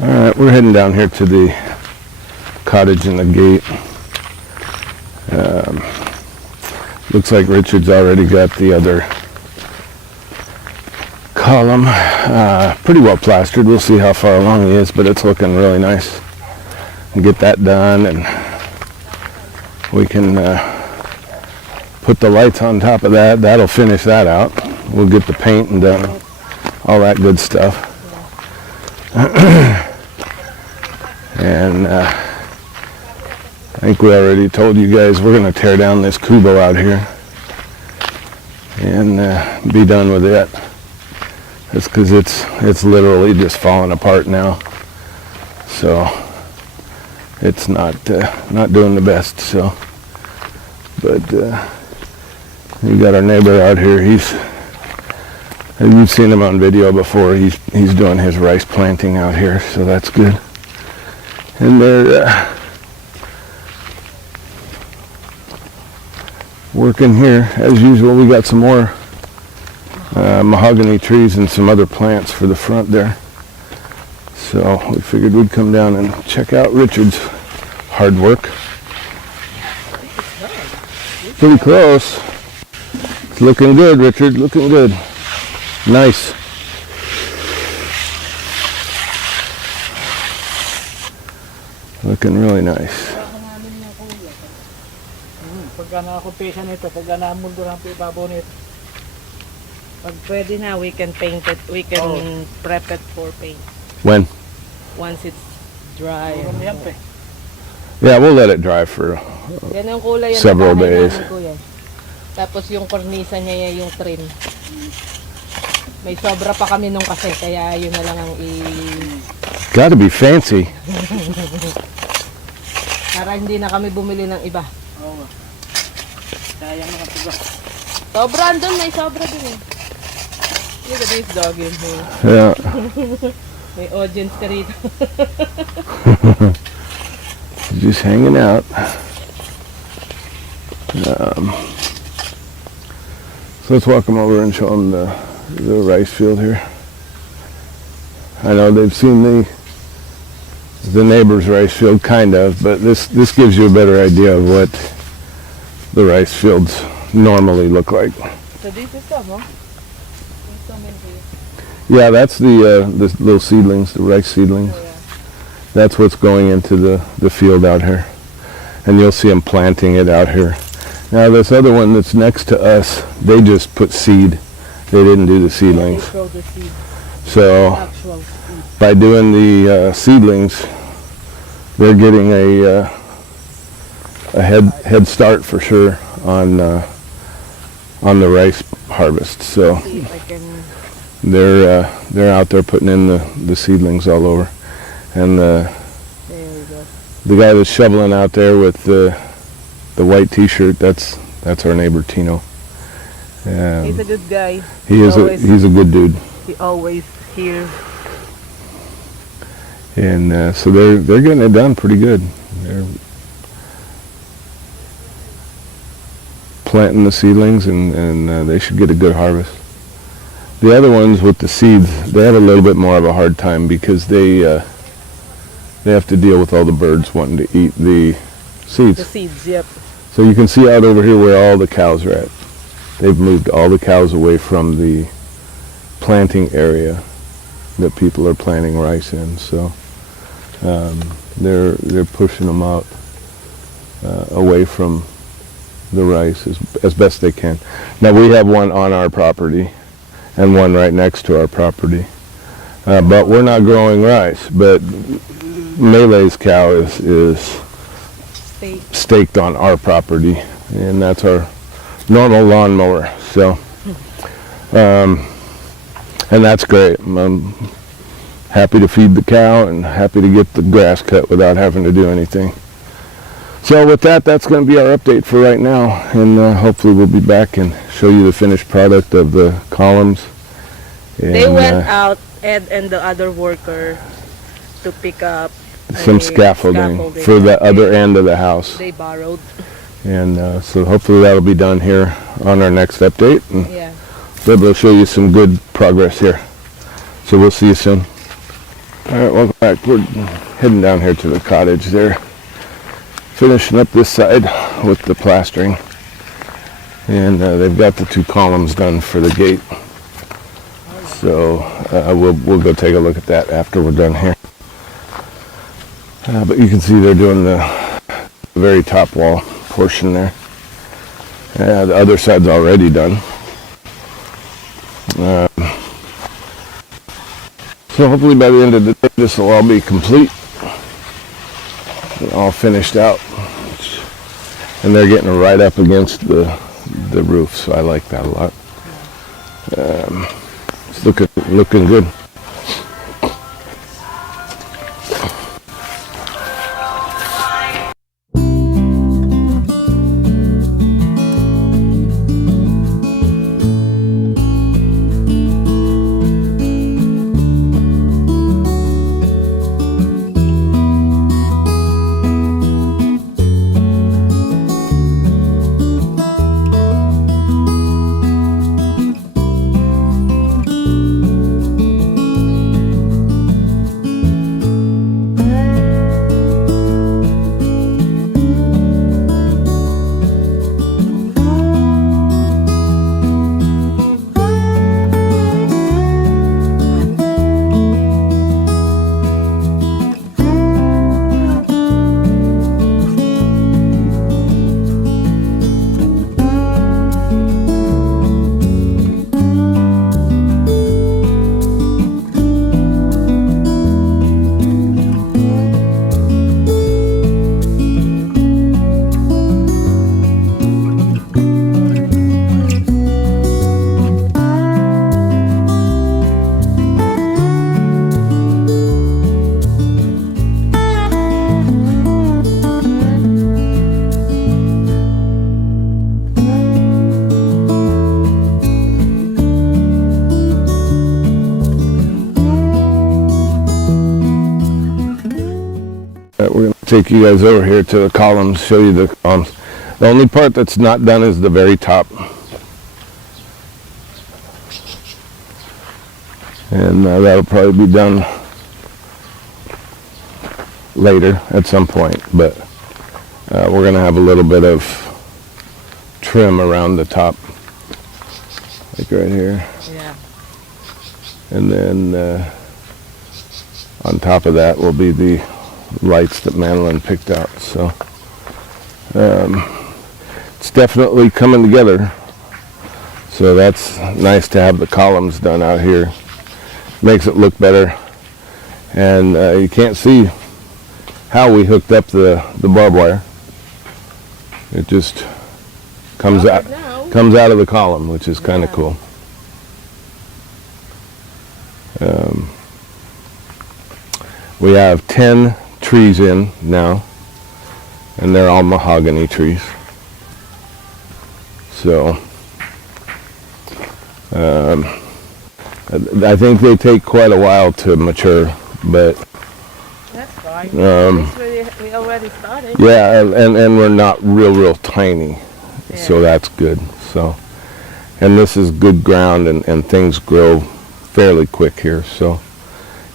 Alright, we're heading down here to the cottage and the gate. Looks like Richard's already got the other column pretty well plastered. We'll see how far along he is, but it's looking really nice. And get that done, and we can put the lights on top of that. That'll finish that out. We'll get the paint and done, all that good stuff. And I think we already told you guys we're going to tear down this kubo out here and be done with it. That's because it's literally just falling apart now. So it's not doing the best. So, but we got our neighbor out here. You've seen him on video before. He's doing his rice planting out here, so that's good. And they're working here as usual. We got some more mahogany trees and some other plants for the front there. So we figured we'd come down and check out Richard's hard work. Pretty close. It's looking good, Richard. Looking good. Nice. Looking really nice. Pagka na-occupation nito, pagka na-mundo ng ibabaw nito. Pag pwede na, we can paint it. We can prep it for paint. When? Once it's dry. Yeah, we'll let it dry for several days. Tapos yung kornisa niya yung trim. May sobra pa kami nung kasi, kaya yun na lang ang Gotta be fancy. Para hindi na kami bumili ng iba. Oo. Sayang na kapag. Sobra doon, may sobra din eh. Look at this dog in here. Yeah. May audience ka rito. Just hanging out. So let's walk them over and show them the rice field here. I know they've seen the neighbor's rice field, kind of, but this gives you a better idea of what the rice fields normally look like. So this is some, huh? Yeah, that's the little seedlings, the rice seedlings. Oh, yeah. That's what's going into the field out here. And you'll see them planting it out here. Now this other one that's next to us, they just put seed. They didn't do the seedlings. Yeah, they throw the seed. So by doing the seedlings, they're getting a head start for sure on the rice harvest. So they're out there putting in the seedlings all over, and the guy that's shoveling out there with the white T-shirt, that's our neighbor Tino. He's a good guy. He's a good dude. He always here. And so they're getting it done pretty good. They're planting the seedlings, and they should get a good harvest. The other ones with the seeds, they have a little bit more of a hard time because they have to deal with all the birds wanting to eat the seeds. The seeds, yep. So you can see out over here where all the cows are at. They've moved all the cows away from the planting area that people are planting rice in. So they're pushing them out away from the rice as best they can. Now we have one on our property and one right next to our property, but we're not growing rice. But Melee's cow is staked on our property, and that's our normal lawnmower. So and that's great. I'm happy to feed the cow and happy to get the grass cut without having to do anything. So with that, that's going to be our update for right now, and hopefully we'll be back and show you the finished product of the columns. And, they went out, Ed and the other worker, to pick up some scaffolding for the other end of the house. They borrowed. And so hopefully that'll be done here on our next update, and Yeah. we'll be able to show you some good progress here. So we'll see you soon. All right, welcome back. We're heading down here to the cottage. They're finishing up this side with the plastering, and they've got the 2 columns done for the gate. So we'll go take a look at that after we're done here. But you can see they're doing the very top wall portion there. The other side's already done. So hopefully by the end of the day this will all be complete, all finished out, and they're getting right up against the roof, so I like that a lot. It's looking good. We're going to take you guys over here to the columns, show you the columns. The only part that's not done is the very top. And that'll probably be done later at some point, but we're going to have a little bit of trim around the top, like right here. Yeah. And then on top of that will be the lights that Madeline picked out. So it's definitely coming together. So that's nice to have the columns done out here. Makes it look better. And you can't see how we hooked up the barbed wire. It just comes out of the column, which is kind of cool. We have 10 trees in now, and they're all mahogany trees. So I think they take quite a while to mature, but That's fine. We already started. yeah, and we're not real tiny, so that's good. So, and this is good ground, and things grow fairly quick here. So,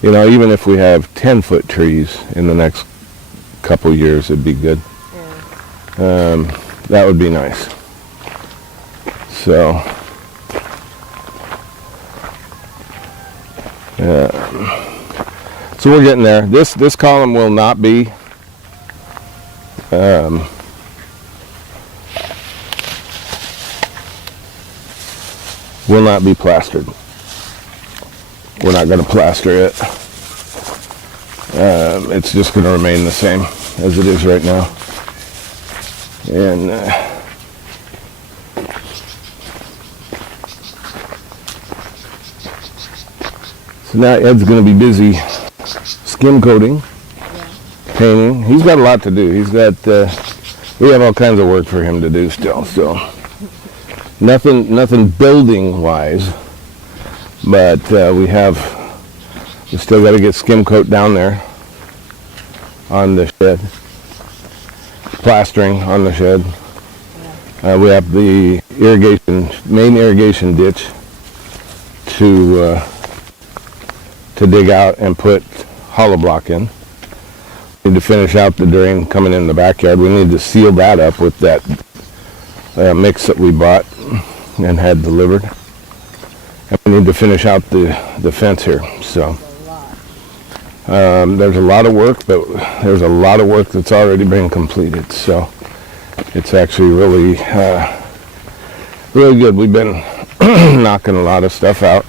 you know, even if we have 10-foot trees in the next couple years, it'd be good. Yeah. That would be nice. So, so we're getting there. This column will not be plastered. We're not going to plaster it. It's just going to remain the same as it is right now. And so now Ed's going to be busy skim coating, painting. He's got a lot to do. He's got, we have all kinds of work for him to do still. So nothing building wise, but we still got to get skim coat down there on the shed, plastering on the shed. We have the main irrigation ditch to dig out and put hollow block in. We need to finish out the drain coming in the backyard. We need to seal that up with that mix that we bought and had delivered. And we need to finish out the fence here. So there's a lot of work, but there's a lot of work that's already been completed. So it's actually really, really good. We've been knocking a lot of stuff out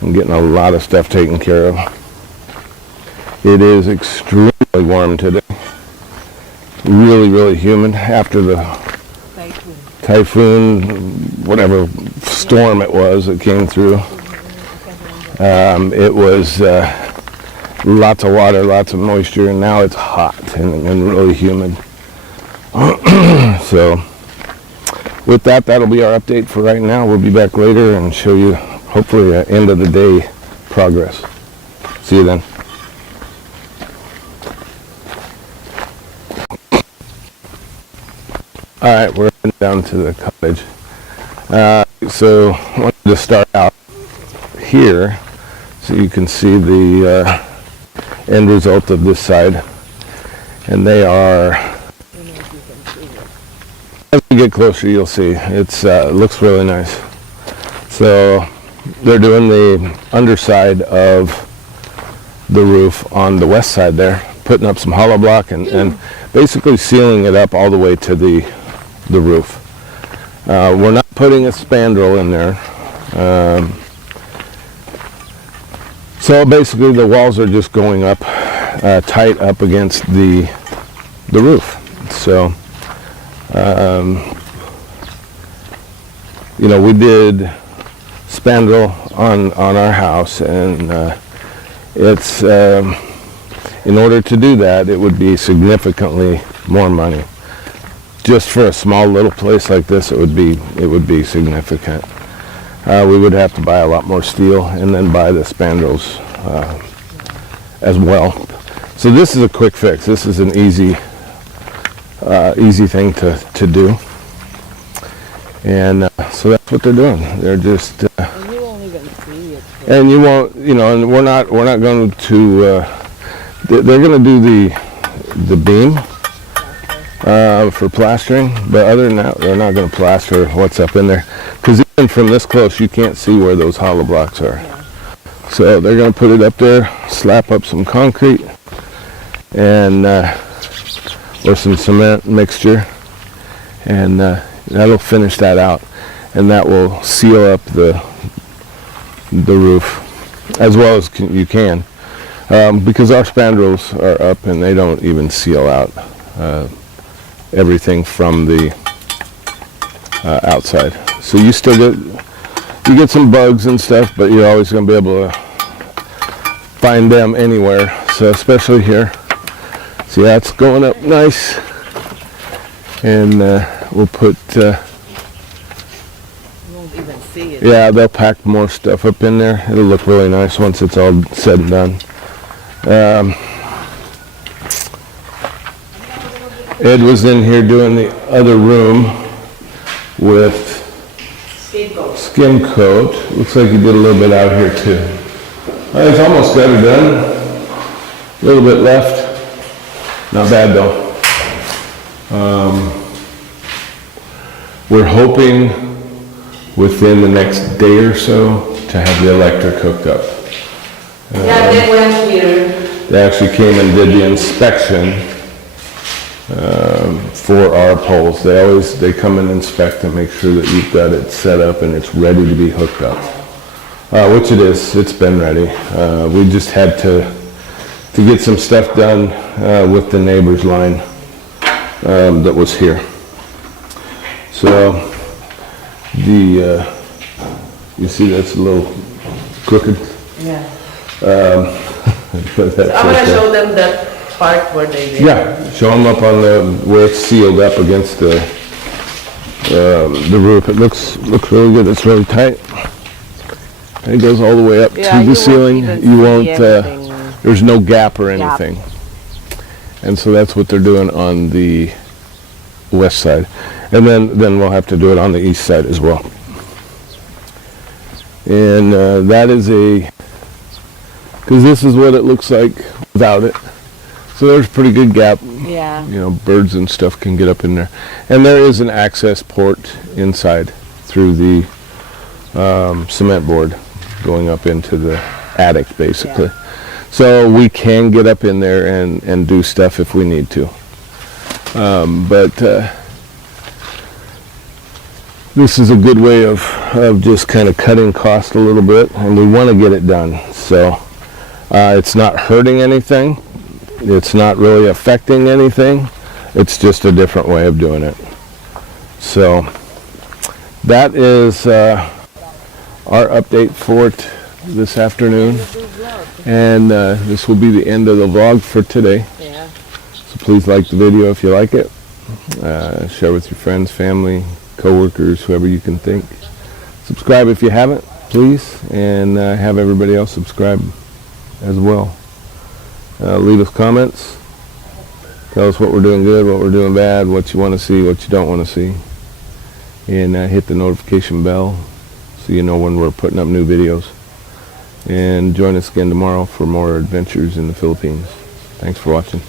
and getting a lot of stuff taken care of. It is extremely warm today. Really, really humid after the typhoon, whatever storm it was that came through. It was lots of water, lots of moisture, and now it's hot and really humid. So with that, that'll be our update for right now. We'll be back later and show you hopefully end of the day progress. See you then. All right, we're down to the cottage. So I wanted to start out here so you can see the end result of this side. And they are, as we get closer you'll see, it looks really nice. So they're doing the underside of the roof on the west side there, putting up some hollow block and basically sealing it up all the way to the roof. We're not putting a spandrel in there. So basically the walls are just going up tight up against the roof. So you know, we did spandrel on our house, and it's in order to do that it would be significantly more money. Just for a small little place like this, it would be significant. We would have to buy a lot more steel and then buy the spandrels as well. So this is a quick fix. This is an easy thing to do. And so that's what they're doing. They're just And you won't even see it. and you won't, you know, and we're not going to. They're going to do the beam for plastering, but other than that, they're not going to plaster what's up in there, because even from this close you can't see where those hollow blocks are. Yeah. So they're going to put it up there, slap up some concrete and or some cement mixture, and that'll finish that out, and that will seal up the roof as well as you can, because our spandrels are up and they don't even seal out everything from the outside. So you still get some bugs and stuff, but you're always going to be able to find them anywhere. So especially here. See, that's going up nice, and we'll put. You won't even see it. Yeah, they'll pack more stuff up in there. It'll look really nice once it's all said and done. Ed was in here doing the other room with skim coat. Looks like he did a little bit out here too. He's almost got it done. A little bit left. Not bad though. We're hoping within the next day or so to have the electric hooked up. Yeah, they went here. They actually came and did the inspection for our poles. They come and inspect and make sure that you've got it set up and it's ready to be hooked up, which it is. It's been ready. We just had to get some stuff done with the neighbor's line that was here. So you see that's a little crooked. Yeah. But that's I'm okay. gonna show them that part where they did. Yeah, show them up on where it's sealed up against the roof. It looks really good. It's really tight. It goes all the way up to the ceiling. You won't. There's no gap or anything. And so that's what they're doing on the west side, and then we'll have to do it on the east side as well. And that is because this is what it looks like without it. So there's a pretty good gap. Yeah. You know, birds and stuff can get up in there. And there is an access port inside through the cement board going up into the attic, basically. Yeah. So we can get up in there and do stuff if we need to. But this is a good way of just kind of cutting cost a little bit, and we want to get it done. So it's not hurting anything. It's not really affecting anything. It's just a different way of doing it. So that is our update for this afternoon. And this will be the end of the vlog for today. Yeah. So please like the video if you like it. Share with your friends, family, co-workers, whoever you can think. Subscribe if you haven't, please. And have everybody else subscribe as well. Leave us comments. Tell us what we're doing good, what we're doing bad, what you want to see, what you don't want to see. And hit the notification bell so you know when we're putting up new videos. And join us again tomorrow for more adventures in the Philippines. Thanks for watching.